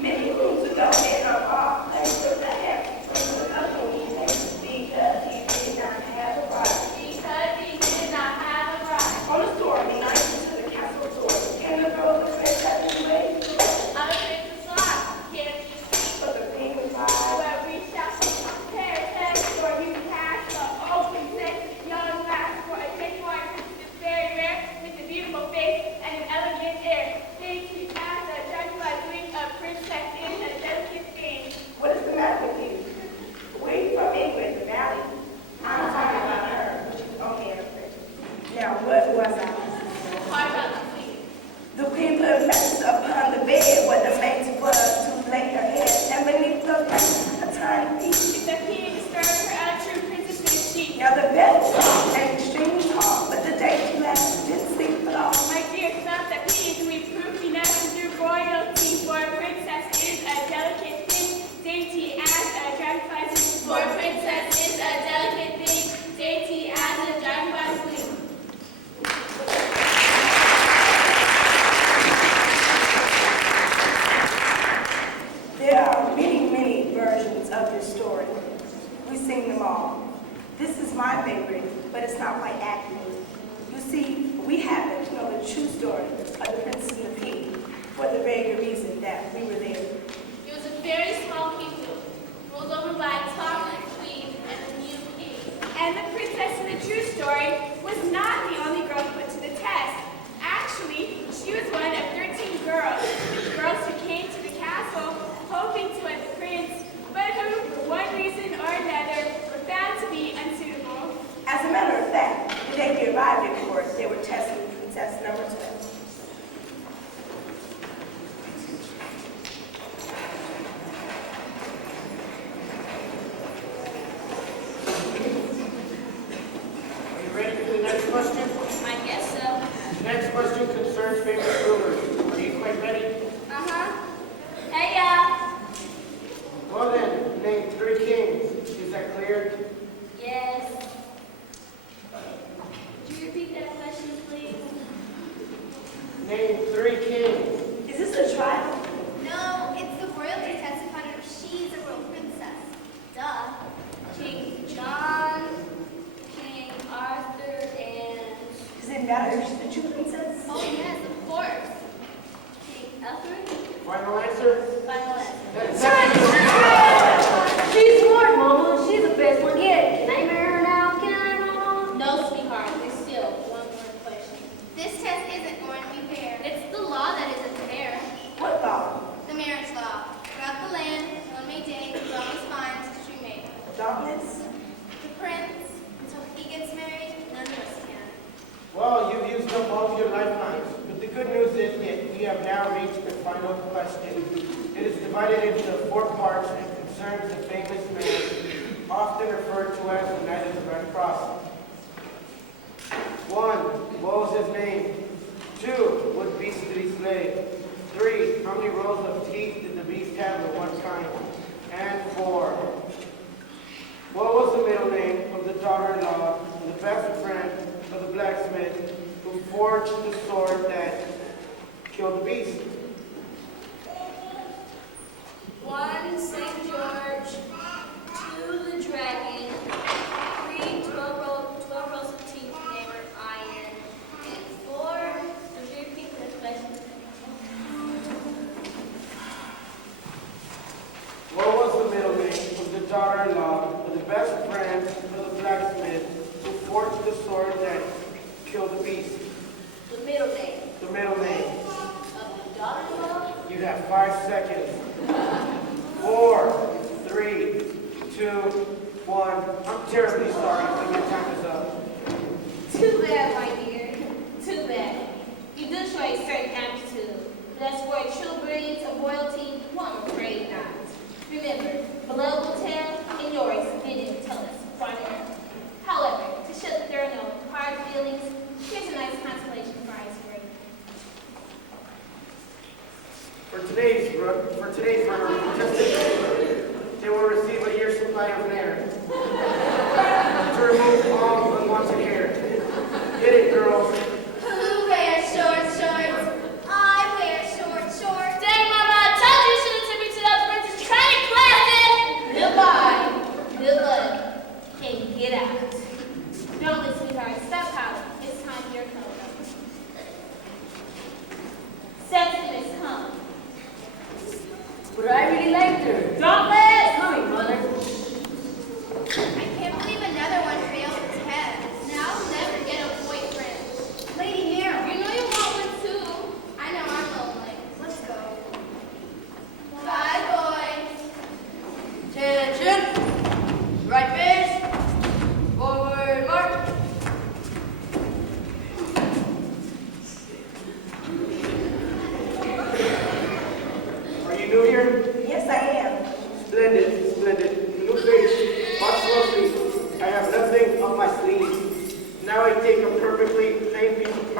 Many moons ago, in our bar, I took the hair from the company because he did not have a bride. Because he did not have a bride. On a stormy night, into the castle door, can the girl the princess away? On a Christmas lot, can't you see? But the king was by. But we shall compare text or you pass the open sex, young lass for a genuine princess very rare, with a beautiful face and an elegant air. Think he has a gentle wing of princess is a delicate thing. What is the matter with you? We from England, the valley. I'm talking about her. Okay, now what was I? Hard about the queen. The queen put mattress upon the bed where the maid was to lay her head, and beneath the mattress a tiny piece. If the king disturbed her, a true princess is she. Now the bed was long and extremely tall, but the day she left didn't sleep at all. My dear, not the king, we prove enough through royalty, for a princess is a delicate thing, dainty as a dragonfly's wing. For a princess is a delicate thing, dainty as a dragonfly's wing. There are many, many versions of this story. We sing them all. This is my favorite, but it's not quite accurate. You see, we happen to know the true story of the Princess The Pea for the very good reason that we were there. It was a very small kingdom, ruled over by a tolerant queen and a new king. And the princess in the true story was not the only girl put to the test. Actually, she was one of 13 girls who came to the castle hoping to wed the prince, but who, for one reason or another, were found to be unsuitable. As a matter of fact, the day we arrived at court, they were testing Princess number 12. Are you ready for the next question? I guess so. The next question concerns famous rulers. Are you quite ready? Uh-huh. Hey, yeah. Well then, name 3 kings. Is that clear? Yes. Could you repeat that question, please? Name 3 kings. Is this a trial? No, it's the royalty testifying if she's a real princess. Duh. King John, King Arthur, and Does it matter if she's the true princess? Oh yes, of course. King Alfred. Final answer? Final answer. She's smart, Mama. She's the best one yet. Can I marry her now? Can I, Mama? No, sweetheart. There's still one more question. This test isn't going to be fair. It's the law that isn't fair. What law? The marriage law. Throughout the land, one may date as long as finds as she may. Darkness? The prince, until he gets married, none of us can. Well, you've used up all of your lifelines. But the good news is that we have now reached the final question. It is divided into 4 parts and concerns the famous man, often referred to as the Knight of the Red Cross. 1. What was his name? 2. What beast did he slay? 3. How many rows of teeth did the beast have at one time? And 4. What was the middle name of the daughter-in-law of the best friend of the blacksmith who forged the sword that killed the beast? 1. St. George. 2. The dragon. 3. 12 rows of teeth made of iron. And 4. Could you repeat the question? What was the middle name of the daughter-in-law of the best friend of the blacksmith who forged the sword that killed the beast? The middle name The middle name. of the daughter-in-law. You have 5 seconds. 4, 3, 2, 1. I'm terribly sorry, but your time is up. Too bad, my dear. Too bad. You do show a certain aptitude. That's for a true brilliance of royalty. Well, I'm afraid not. Remember, blood will tell, and yours didn't tell us far enough. However, to show that there are no hard feelings, here's a nice consolation prize for you. For today's runner, contestant, they will receive a year's supply of air to remove all unwanted hair.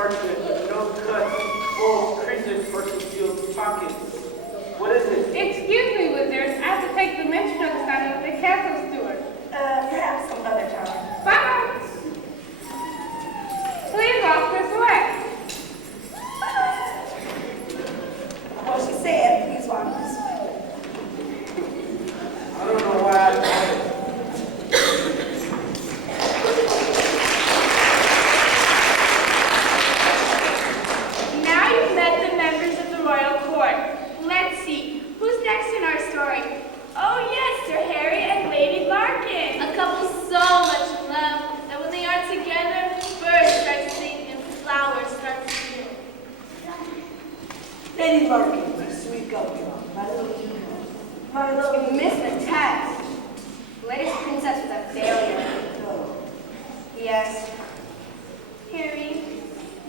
parchment with no cuts, full of creases or concealed pockets. What is it? Excuse me, wizards. I have to take the minstrel side of the castle steward. Perhaps some other time. Bye. Please walk this way. Well, she said, please walk this way. I don't know why I bought it. Now you've met the members of the royal court. Let's see, who's next in our story? Oh yes, Sir Harry and Lady Larkin. A couple so much in love that when they are together, birds start to sing and flowers start to bloom. Lady Larkin, my sweet gumdrop, my little hero. My little... You missed the test. The latest princess was a failure. No. Yes. Harry,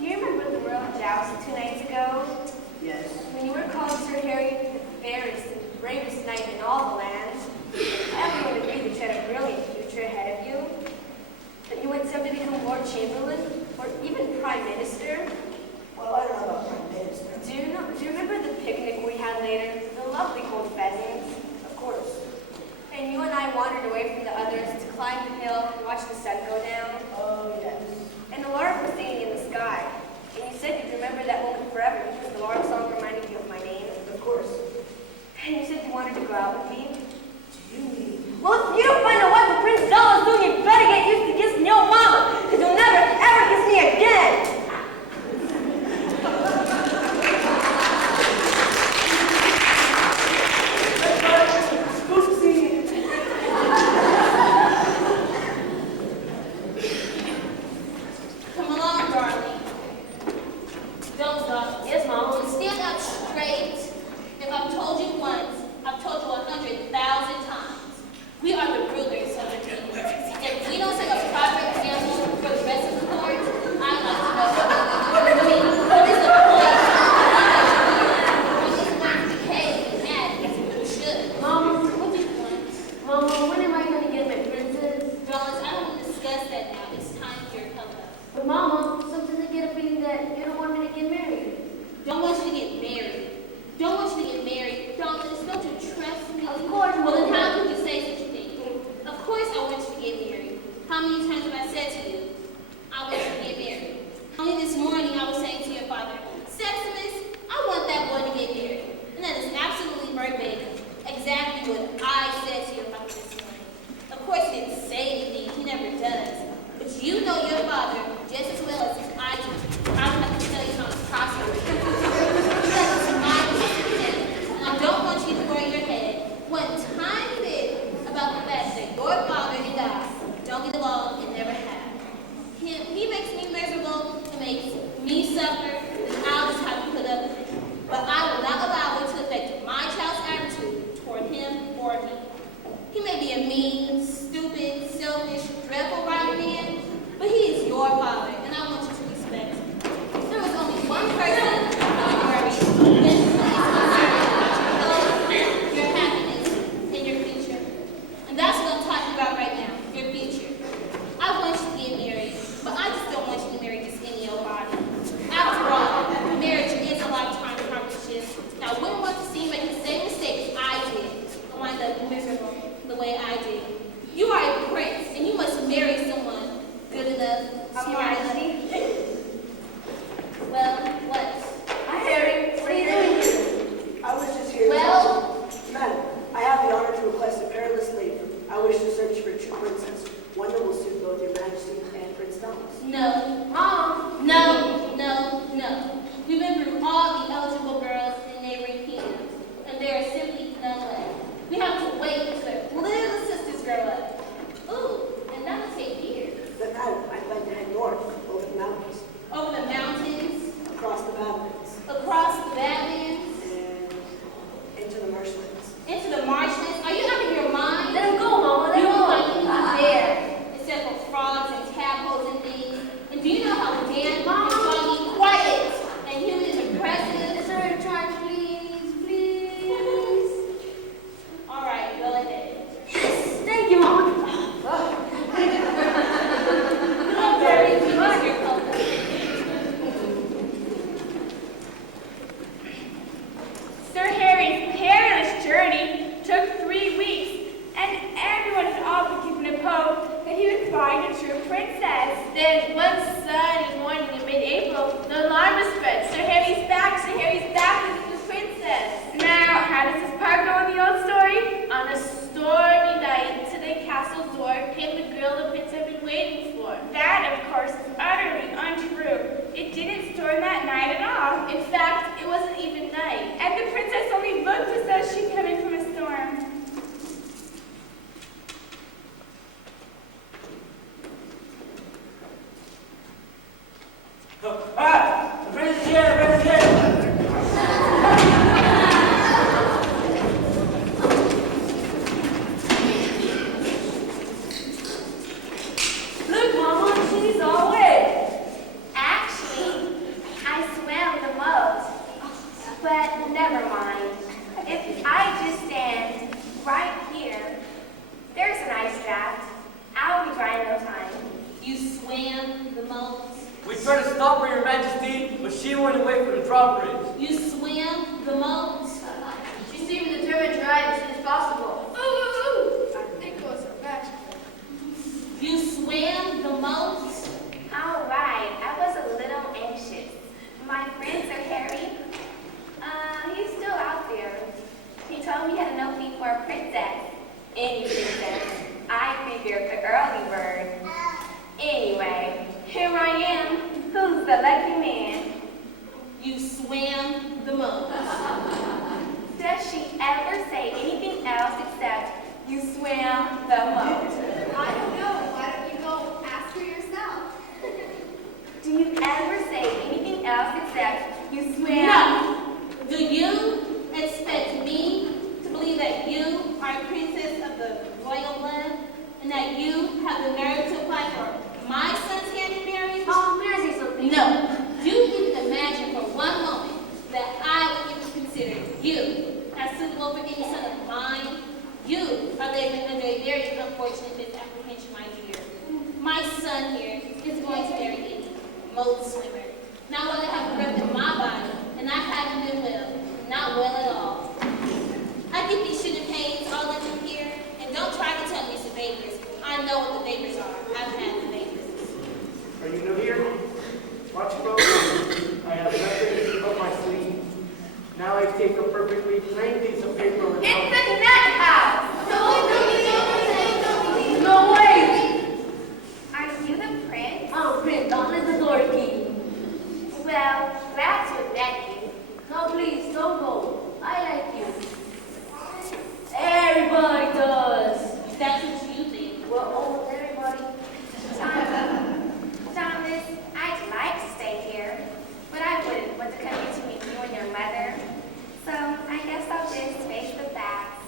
you remember the royal joust 2 nights ago? Yes. When you were called Sir Harry the fairest and bravest knight in all the land, everyone agreed that you had a brilliant future ahead of you. That you would someday become Lord Chamberlain or even Prime Minister. Well, I don't know about Prime Minister. Do you remember the picnic we had later? The lovely cold pheasants? Of course. And you and I wandered away from the others to climb the hill and watch the sun go down. Oh, yes. And the lark was singing in the sky. And you said you'd remember that moment forever because the lark song reminded you of my name. Of course. And you said you wanted to go out with me. Do you mean... Well, if you don't find out what the Prince Bella's doing, you better get used to kissing your mama, because you'll never, ever kiss me again. Come along, darling. Don't stop. Yes, Mama. Stand up straight. If I've told you once, I've told you 100,000 times. We are the rulers of the kingdom. If we don't set a proper example for the rest of the court, I'd like to know what is the point? We're just going to behave and act as if we should. Mama, What do you want? Mama, when am I going to get my princess? Darlings, I don't want to discuss that now. It's time for your help. But Mama, sometimes I get a feeling that you don't want me to get married. Don't want you to get married. Don't want you to get married. Darlings, don't you trust me? Of course, Well, then Mama. how could you say such a thing? Of course I want you to get married. How many times have I said to you, I want you to get married? Only this morning I was saying to your father, Septimus, I want that boy to get married. And that is absolutely verbatim. Exactly what I said to your father this morning. Of course he didn't say anything. He never does. But you know your father just as well as I do. I don't have to tell you how to prosper. That is my decision. And I don't want you to worry your head one tiny bit about the fact that your father and I don't get along and never have. He makes me miserable and makes me suffer, and I'll just have to put up with it. But I will not allow it to affect my child's attitude toward him or me. He may be a mean, stupid, selfish, dreadful right man, but he is your father, and I want you to respect him. There is only one person who can worry when he is concerned about your health, your happiness, and your future. And that's what I'm talking about right now, your future. I want you to get married, but I just don't want you to marry just any old body. After all, marriage is a lifetime partnership. Now, I wouldn't want to see you make the same mistake as I did and wind up miserable the way I did. You are a prince, and you must marry someone good enough, smart enough. Well, what? Hi, Harry. What are you doing here? I was just here... Well, Madam, I have the honor to request a perilous leave. I wish to search for a true princess, one that will suit both your majesty and Prince Thomas. no. Mom. No, no, no. We've been through all the eligible girls in neighboring kingdoms, and there is simply none left. We have to wait until their little sisters grow up. Ooh, and that'll take years. But madam, I plan to head north, over the mountains, Over the mountains, across the Badlands, across the badlands, and into the marshlands. into the marshlands. Are you out of your mind? Let him go, Mama. Let You him will go. find anything there, except for frogs and tadpoles and things. And do you Then one sunny morning in mid-April, the alarm was spread. Sir Harry's back with the new princess. Now, how does this part go in the old story? On a stormy night, to the castle door came the girl the prince had been waiting for. That, of course, is utterly untrue. It didn't storm that night at all. In fact, it wasn't even night. And the princess only looked as though she'd come in from a storm. Ah! The prince is here! The prince is here! Look, Mama, she's all wet. Actually, I swam the most. But never mind. If I just stand right here, there's an ice draft. I'll be dry in no time. You swam the most. We tried to stop her, Your Majesty, but she went away from the drawbridge. You swam the most. She's even determined to ride as soon as possible. I think it was a magical. You swam the most. All right, I was a little anxious. My friend Sir Harry, he's still out there. He told me he had an opening for a princess. Any princess. I figured the early bird. Anyway, here I am. Who's the lucky man? You swam the most. Does she ever say anything else except you swam the most? I don't know. Why don't you go ask her yourself? Do you ever say anything else except you swam? No. Do you expect me to believe that you are a princess of the royal blood and that you have the nerve to apply for my son's hand in marriage? May I say something? No. You can imagine for one moment that I would even consider you as suitable for any son of mine. You are living under a very unfortunate misapprehension, my dear. My son here is going to marry a moat swimmer. Now, while I have breath in my body, and I haven't been well, not well at all. I get these sugar pains all in from here, and don't try to tell me it's the vapors. I know what the vapors are. I've had the vapors. Are you new here? Watch it, folks. I have nothing up my sleeve. Now I take a perfectly plain piece of paper with It's the nut house! No way! Are you the prince? I'm Prince. Don't let the door key. Well, that's what met you. No, please, don't go. I like you. Everybody does. That's what you think. Well, almost everybody. Thomas, I'd like to stay here, but I wouldn't want to come here to meet you and your mother. So I guess I'll just face the facts,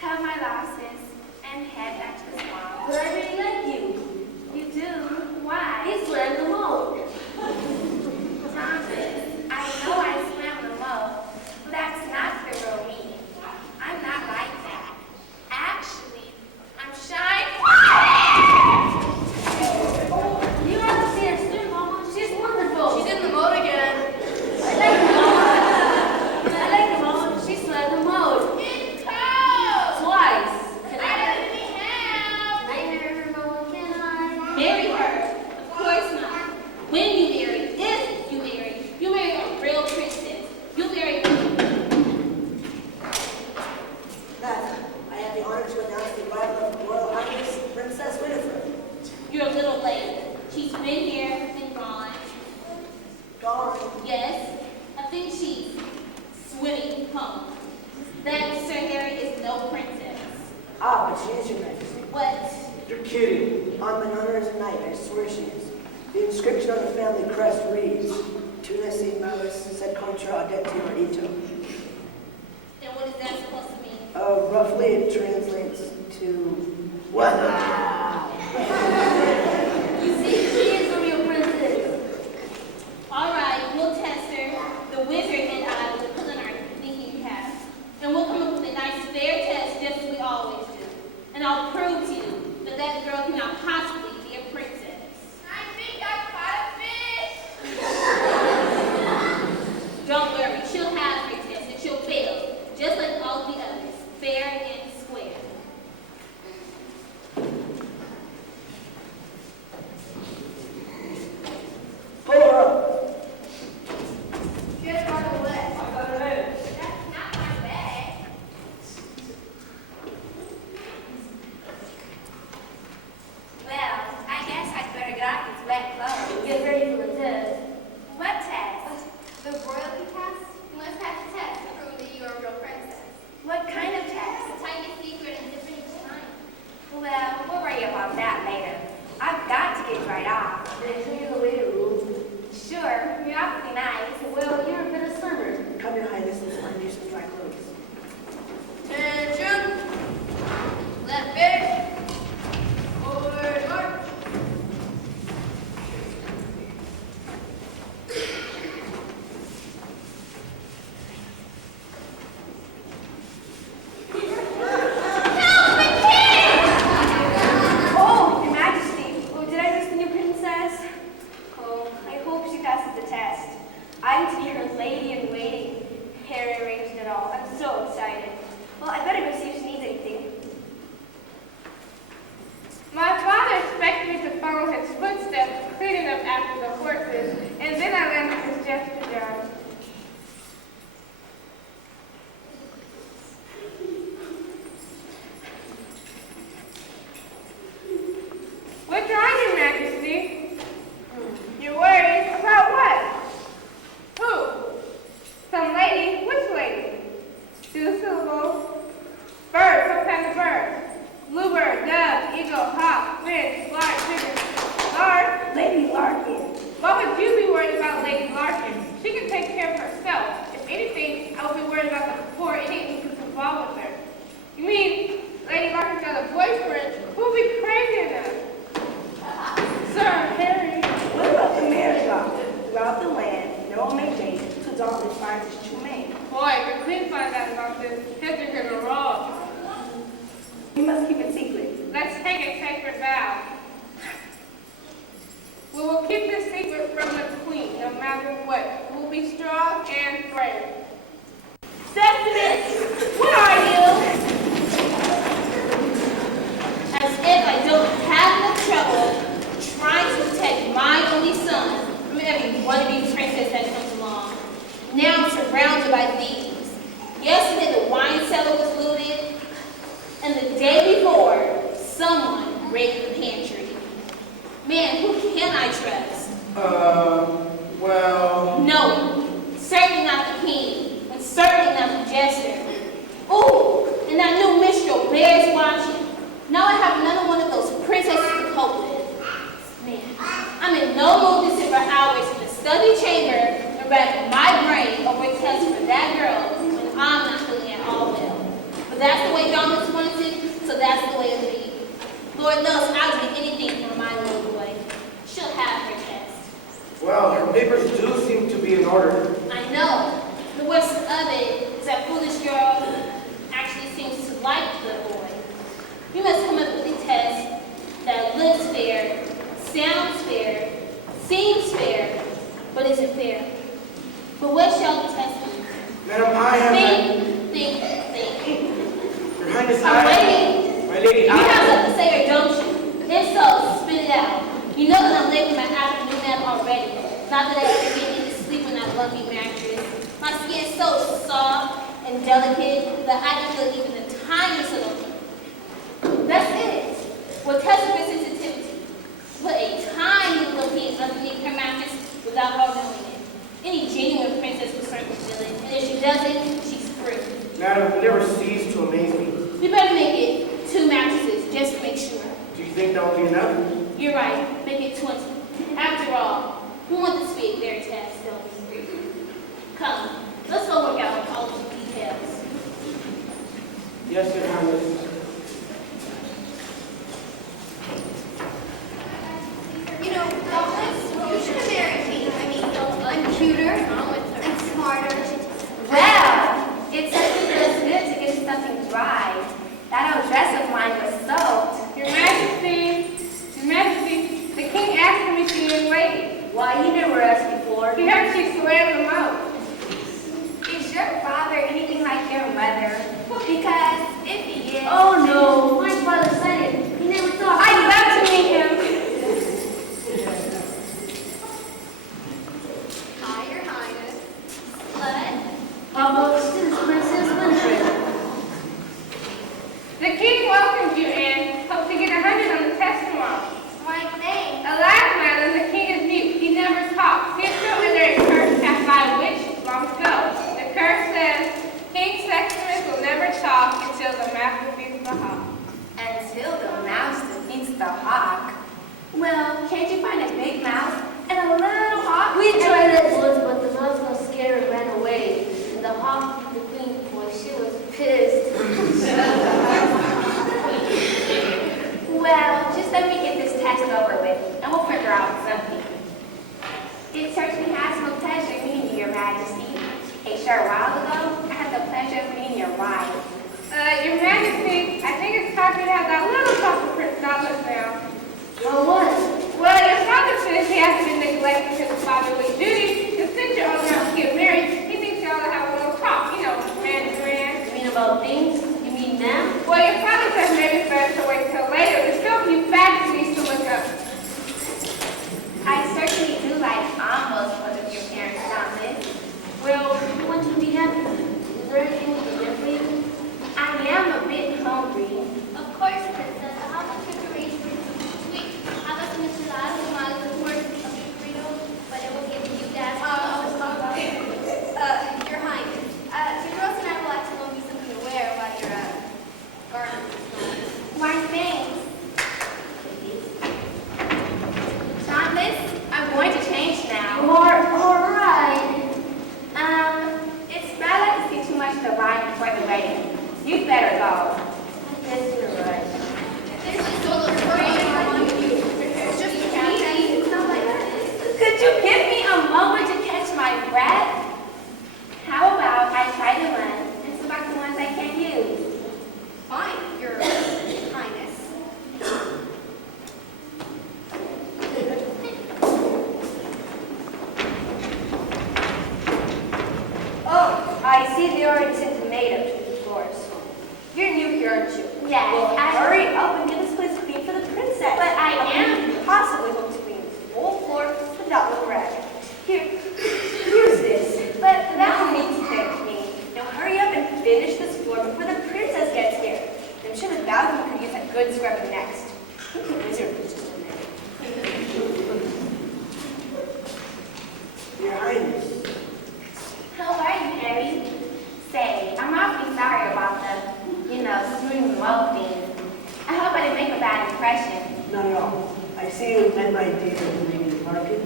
cut my losses, and head back to the swamp. But I really like you. You do? Why? He swam the moat. Thomas, I know I swam the moat, but that's not the real me. I'm not like that. Actually, I'm shy. You have to see her swim, Mama. She's wonderful. She's in the moat again. I like her, Mama. I like her, Mama. She swam the moat. It's cold! Twice. Can I I don't need help! Can I marry her, Mama? Can I? Marry her? Of course not. When you marry, if you marry a real princess. You marry Madam, I have the honor to announce the arrival of Royal Highness Princess Winifred. You're a little late. She's been here and gone. Gone. Yes, I think she's swimming home. That, Sir Harry, is no princess. Ah, but she is, Your Majesty. What? You're kidding. On my honor as a knight, I swear she is. The inscription on the family crest reads, Tu nesi malis sed contra audentior ito. And what is that supposed to mean? Roughly it translates to weather. You see, she is a real princess. All right, we'll test her. The wizard and I will put on our thinking caps. And we'll come up with a nice fair test just as we always do. And I'll prove to you that that girl cannot possibly be a princess. I think I caught a fish! Don't worry, she'll have her test and she'll fail, just like all the others, fair and square. wet clothes. Get ready for the test. What test? The royalty test? You must have the test to prove that you are a real princess. What kind of test? It's a tiny secret and different each time. Well, we'll worry about that later. I've got to get right off. They show you the way to room. Sure, you're awfully nice. Well, you're a bit of swimmer. Come, Your Highness, and find you some dry clothes. Attention! Left big. Forward march. Oh, Your Majesty. Oh, did I miss the new princess? Oh, I hope she passes the test. I'm to be her lady in waiting. Hair arranged and all. I'm so excited. Well, I better go see if she needs anything. My father expected me to follow his footsteps, cleaning up after the horses, and then I landed his gesture job. What's wrong, Your Majesty? You're worried about what? Who? Some lady? Which lady? 2 syllables. Bird. What kind of bird? Bluebird, dove, eagle, hawk, finch, lark, chicken. Lark? Lady Larkin. Why would you be worried about Lady Larkin? She can take care of herself. If anything, I would be worried about the poor idiot who could involved with her. You mean Lady Larkin's got a boyfriend? Who'd be crazy enough? Sir, Harry. What about the marriage doctor? Throughout the land, no one may date till Darwin finds his true mate. Boy, if the queen finds out about this, Heather's gonna roll. We must keep it secret. Let's take a sacred vow. We will keep this secret from the queen, no matter what. We will be strong and brave. Septimus, where are you? As if I don't have enough trouble trying to protect my only son from every wannabe princess that comes along. Now I'm surrounded by thieves. Yesterday the wine cellar was looted, and the day before, someone raided the pantry. Man, who can I trust? Well... No, certainly not the king, and certainly not the jester. Ooh, and that new minstrel bears watching. Now I have another one of those princesses to cope with. Man, I'm in no mood to sit for hours in the study chamber and rack my brain over a test for that girl when I'm not feeling at all well. But that's the way Dominus wants it, so that's the way it'll be. Lord knows I'll do anything for my little boy. She'll have her test. Well, her papers do seem to be in order. I know. The worst of it is that foolish girl actually seems to like the boy. We must come up with a test that looks fair, sounds fair, seems fair, but isn't fair. But what shall the test be? Madam, I have... Think. Your Highness, I'm waiting. My lady, You have something to say or don't you? If so, spit it out. You know that I'm late for my afternoon nap already. Not that I ever get any sleep on that lumpy mattress. My skin is so soft and delicate that I can feel even the tiniest little. That's it. Well, test her sensitivity. Put a tiny little pin underneath her mattress without her knowing it. Any genuine princess will certainly feel it, and if she doesn't, she's free. Madam, you never cease to amaze me. We better make it 2 mattresses just to make sure. Do you think that will be enough? You're right. Make it 20. After all, we want this to be a fair test, don't we? Come, let's go work out all of the details. Yes, Your Highness. You know, Douglas, you should have married me. I mean, I'm cuter and smarter. Well, it certainly feels good to get something dry. That old dress of mine was soaked. Your Majesty, the king asked me to your lady. Why, he never asked before. He heard she swam them out. Is your father anything like your mother? Because if he is... Oh no, my father said it. He never thought. I'd love to meet him. Hi, Your Highness. What? This is Princess Winfred. The king welcomes you and hopes to get 100 on the test tomorrow. Why, thanks. Alas, madam, the see they already sent a maid up to the floors. You're new here, aren't you? Yes, Well, I- hurry up and get this place clean for the princess. But I How am. can you possibly hope to clean this whole floor without one rag? Here's this. But Now that you need to thank me. Now hurry up and finish this floor before the princess gets here. I'm sure the bathroom could use a good scrubbing next. I think the wizard was just in there. Your Highness. How are you, Harry? Say, I'm awfully sorry about the, screwing the rope thing. I hope I didn't make a bad impression. Not at all. I see you met my dear Lady Market.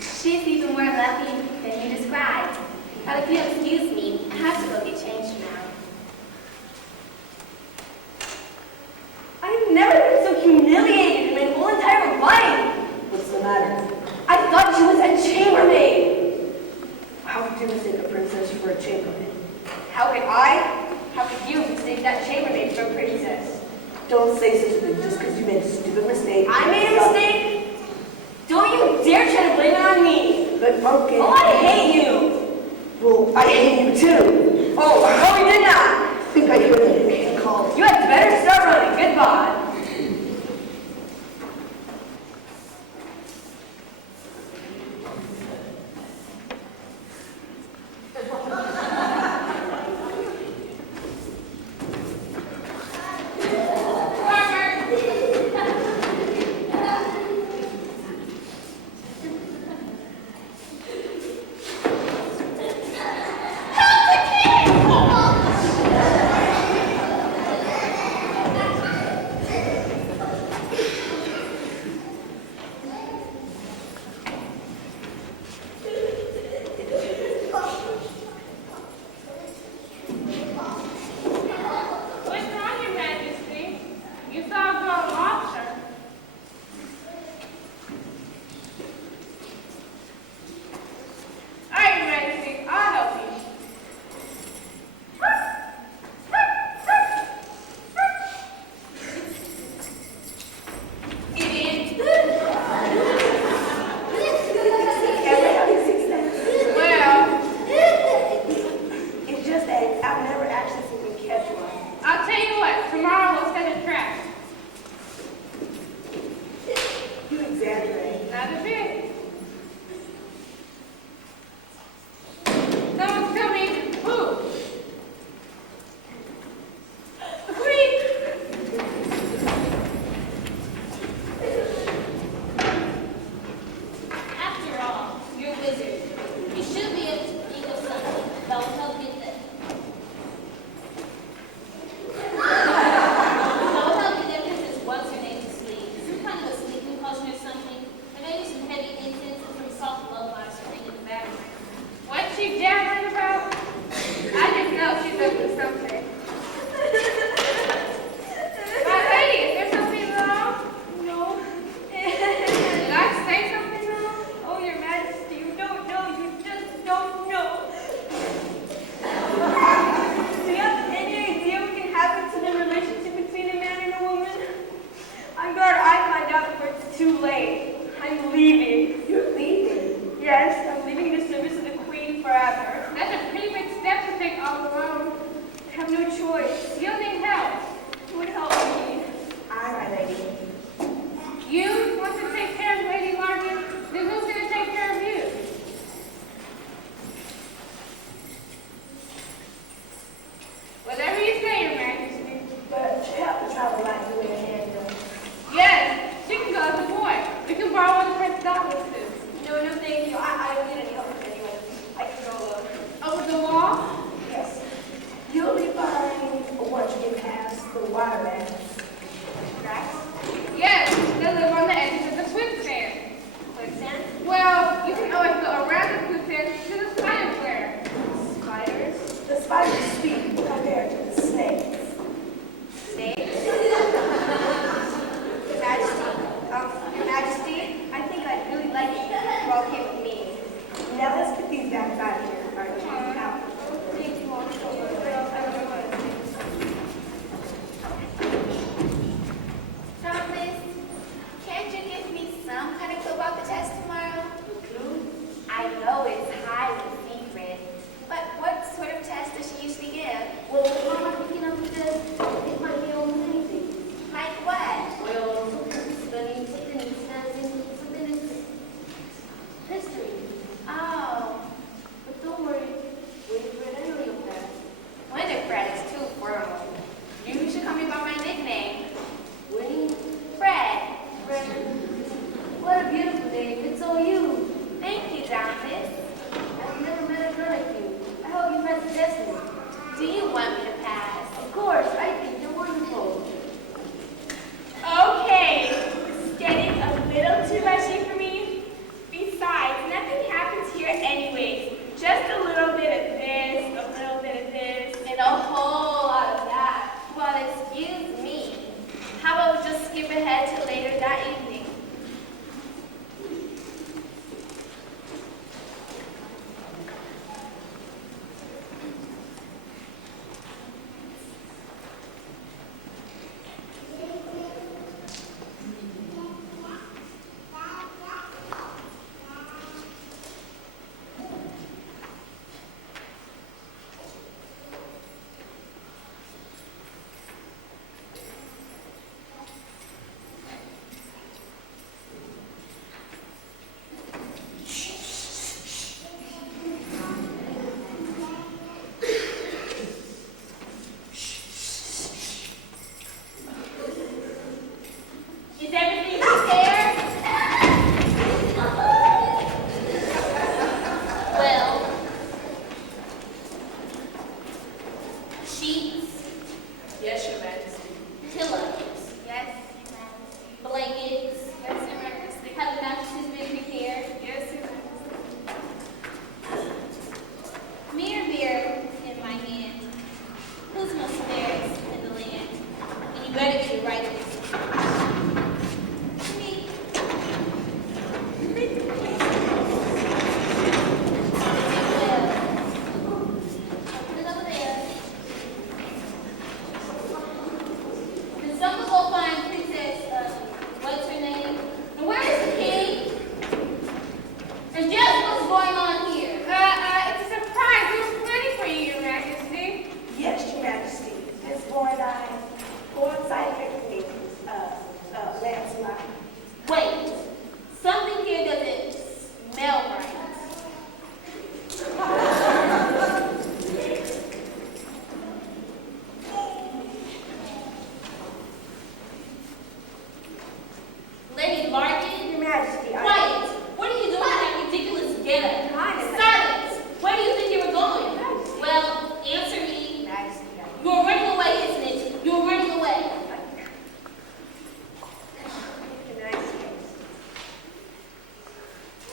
She's even more lovely than you described. But if you'll excuse me, I have to go get changed now. I've never been so humiliated in my whole entire life. What's the matter? I thought she was a chambermaid. How could you mistake a princess for a chambermaid? How could I? How could you mistake that chambermaid for a princess? Don't say such a thing just because you made a stupid mistake. I made a mistake? Don't you dare try to blame it on me. But Pumpkin... Oh, I hate you. Well, I hate you too. Oh, no, you did not. I think I heard that man called. You had better start running. Goodbye.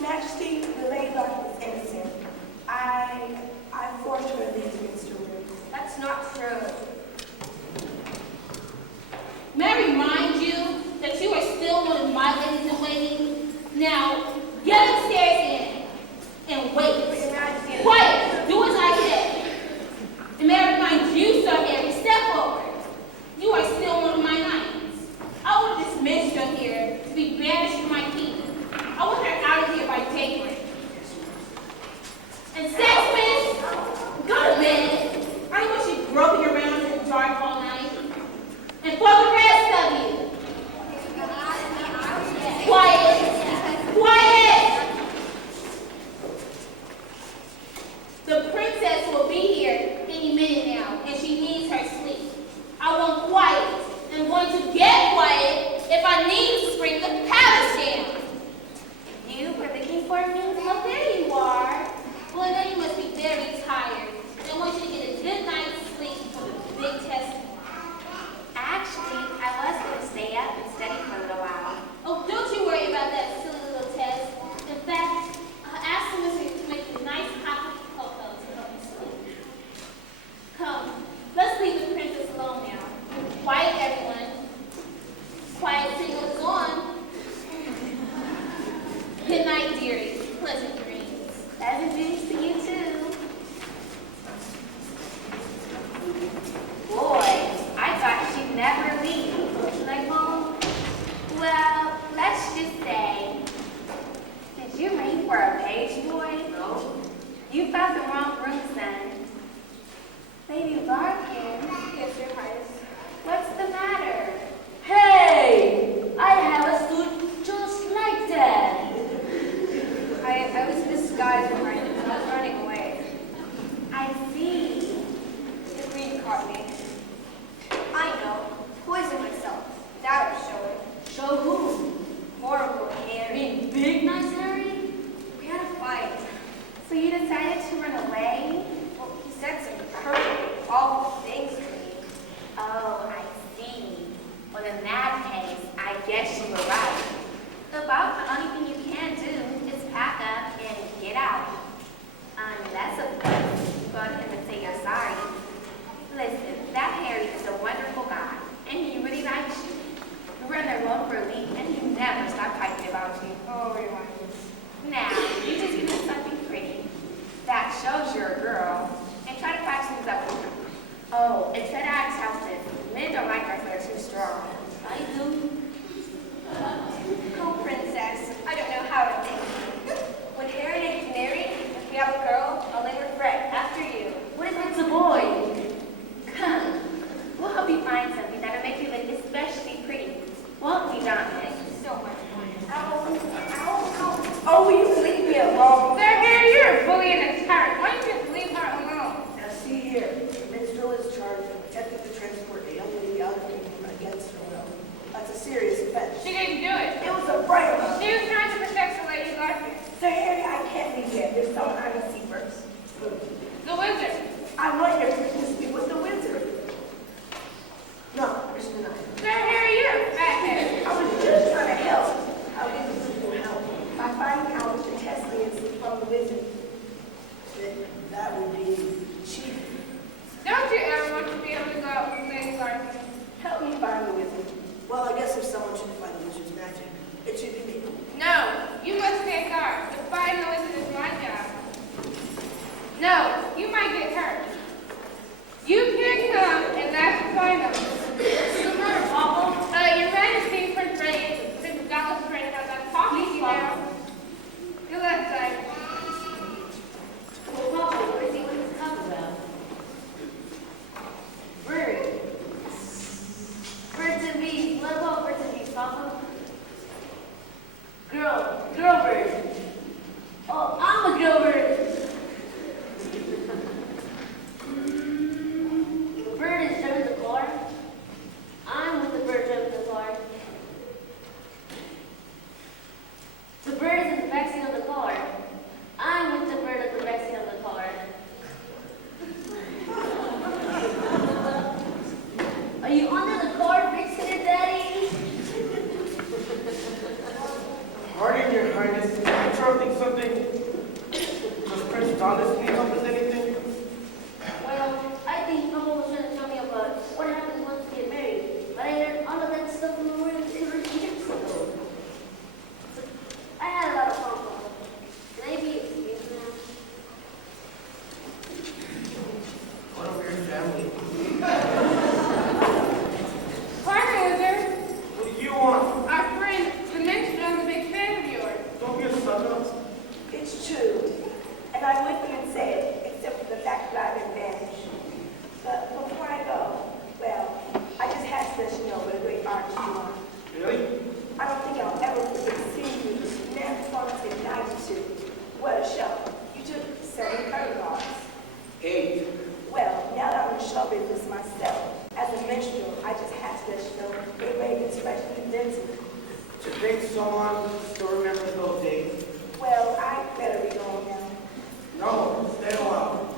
Majesty, the lady doctor was innocent. I forced her to leave the minister room. That's not true. May I remind you that you are still one of my ladies in waiting? Now, get upstairs and wait. Quiet! Do as I say. And may I remind you, Sir Harry, step forward. You are still one of my knights. I want this minstrel here to be banished from my kingdom. I want her out of here by daybreak. And Sexmas, go to bed. I don't want you groping around in the dark all night. And for the rest of you, quiet, quiet. The princess will be here any minute now, and she needs her sleep. I want quiet. I'm going to get quiet if I need to spring the palace down. You were looking for me? Well, there you are. Well, I know you must be very tired. And I want you to get a good night's sleep for the big test tomorrow. Actually, I was going to stay up and study for a little while. Oh, don't you worry about that silly little test. In fact, I'll ask the wizard to make you a nice hot cocoa to help you sleep. Come, let's leave the princess alone now. Quiet, everyone. Quiet signal is on. Good night, dearie. Pleasant dreams. Pleasant dreams to you too. Boy, I thought she'd never leave. Like home? Well, let's just say, did you ring for a page boy? No? You found the wrong room, son. Lady Larkin, Yes, Your Highness. what's the matter? Hey! I have a suit just like that. I was disguised, Your Highness. I was running away. I see. The queen caught me. I know. Poisoned myself. That was showing. Show who? Horrible Harry. Mean big nice Harry? We had a fight. So you decided to run away? Well, he said some perfectly awful things to me. Oh, I see. Well, in that case, I guess you were right. About the only thing you can do is pack up and get out. Unless, of course, you go to him and say you're sorry. Listen, that Harry is a wonderful guy, and he really likes you. We were on the road for a week, and he never stopped talking about you. Oh, Your Highness. Now, you just give him something pretty that shows you're a girl, and try to patch things up with him. Oh, and try to act helpless. Men don't like us that are too strong. I do. Oh, Princess, I don't know how to think. When Harry gets married, if we have a girl, I'll name her Fred, after you. What if it's a boy? Come, we'll help you find something that'll make you look especially pretty. Won't we, Dominic? So much fun. Oh, will you leave me alone? Sir Harry, you're a bully and a tyrant. Why don't you just leave her alone? Now see here, the minstrel is charged with protecting the transport a young lady out of the kingdom against her will. That's a serious offense. She didn't do it. It was a bright one. She was trying to protect the Lady Larkin. Sir Harry, I can't leave yet. There's someone I must see first. The wizard. I want your to speak with the wizard. No, Mr. Knight. Sir Harry, you're a fathead. I was just trying to help. How did the wizard help? By finding out what the test is from the wizard. That would be cheating. Don't you ever want to be able to go out with Lady Larkin? Help me find the wizard. Well, I guess if someone should find the wizard's magic, it should be me. No, you must stand guard. To find the wizard is my job. No, you might get hurt. You can't come and that's the final. What's the matter, Papa? Your Majesty, Prince Ray, Prince Douglas Prince, I'm talking to you now. Your left side. Well, Papa, what is he going to talk about? Bird. Birds and bees. What about birds and bees, Papa? Girl bird. I wouldn't even say it, except for the fact that I've been banished. But before I go, well, I just had to let you know what a great artist you are. Really? I don't think I'll ever forget seeing you in that performance in 92. What a show. You took 7 curveballs. 8. Well, now that I'm in show business myself, as a minstrel, I just had to let you know it made this fresh and inventive. To think someone still remembers those days. Well, I better be going now. No, stay a while.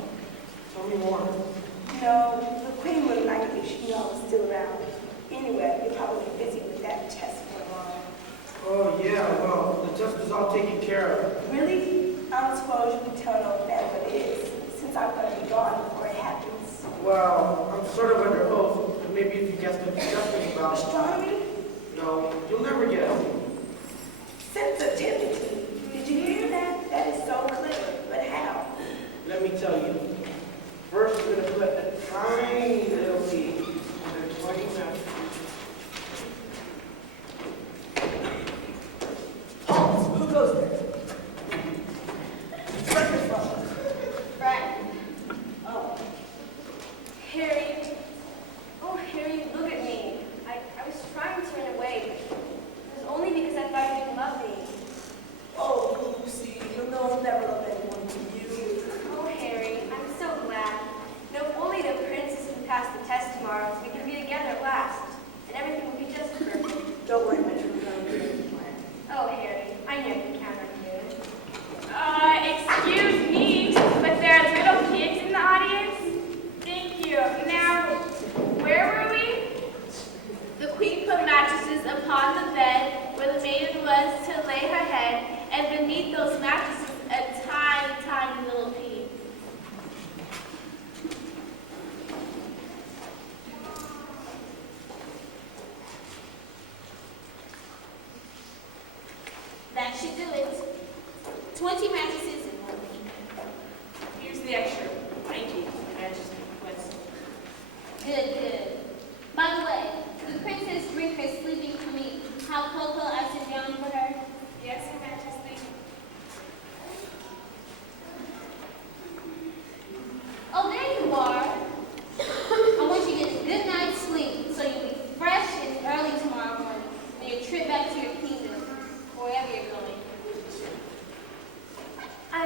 Tell me more. You know, the Queen wouldn't like it if she knew I was still around. Anyway, you're probably busy with that test for a while. Oh, yeah, well, the test is all taken care of. Really? I don't suppose you can tell an old man what it is, since I'm going to be gone before it happens. Well, I'm sort of under oath. Maybe if you guessed what the test is about. Astronomy? No, you'll never guess. Sensitivity. Did you hear that? That is so clever. But how? Let me tell you. First, we're going to put a tiny little seed under 20 minutes. Halt! Who goes there? Where's your from? Right. Oh, Harry. Oh, Harry, look at me. I was trying to run away, but it was only because I thought you didn't love me. oh, Lucy, you know I'll never love anyone to you. Oh, Harry, I'm so glad. No, only the princess can pass the test tomorrow, so we can be together at last. And everything will be just perfect. Don't worry, my true plan. Oh, Harry, I know you can count on you. Excuse me, but there are little kids in the audience? Thank you. Now, where were we? The queen put mattresses upon the bed where the maiden was to lay her head, and beneath those mattresses a tiny, tiny little pea. That should do it. 20 mattresses in one week. Here's the extra. Thank you, Majesty. Good, good. By the way, the princess drink her sleeping to me. Hot cocoa I sit down for her. Yes, Your Majesty. Oh, there you are. I want you to get a good night's sleep so you'll be fresh and early tomorrow morning for your trip back to your kingdom, wherever you're going. I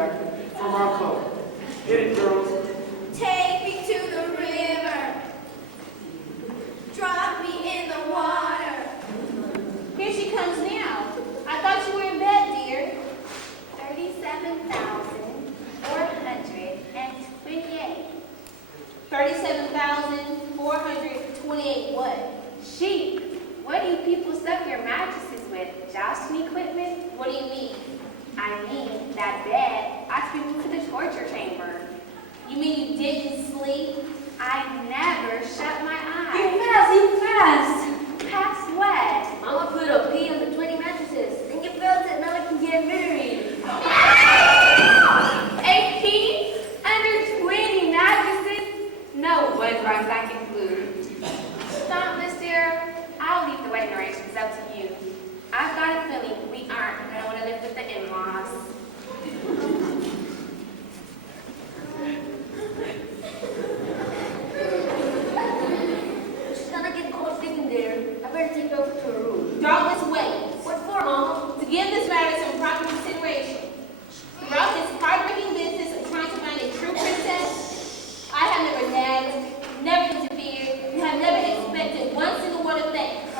track from our club. Hit it, girls. Take me to the river. Drop me in the water. Here she comes now. I thought you were in bed, dear. 37,428. 37,428 what? Sheep. What do you people stuff your mattresses with? Jousting equipment? What do you mean? I mean, that bed ought to be moved to the torture chamber. You mean you didn't sleep? I never shut my You eyes. fast, you fast. Past what? Mama put a pea on the 20 mattresses, and you felt it, now we can get married. A pea under 20 mattresses? No wonder I'm back in food. Stop, mister. I'll leave the wedding arrangements up to you. I've got a feeling we aren't going to want to live with the in-laws. She's gonna get cold feet in there. I better take her over to her room. Doubtless wait. What for, Mama? To give this matter some proper consideration. Throughout this heartbreaking business of trying to find a true princess, I have never nagged, never interfered, and have never expected one single word of thanks.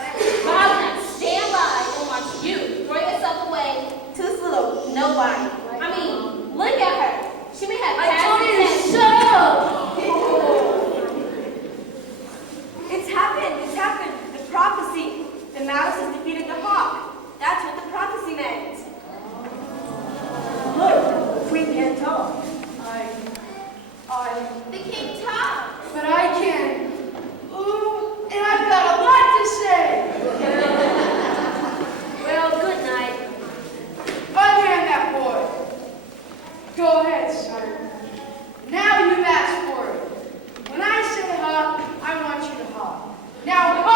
But I will not stand by and watch you throw yourself away to this little nobody. I mean, look at her. She may have I told you to passed shut up! It's happened. It's happened. The prophecy. The mouse has defeated the hawk. That's what the prophecy meant. Look, the queen can't talk. The king talks. But I can. Ooh, and I've got a lot to say. Well, good night. Unhand that boy. Go ahead, son. Now you've asked for it. When I say hop, I want you to hop. Now hop!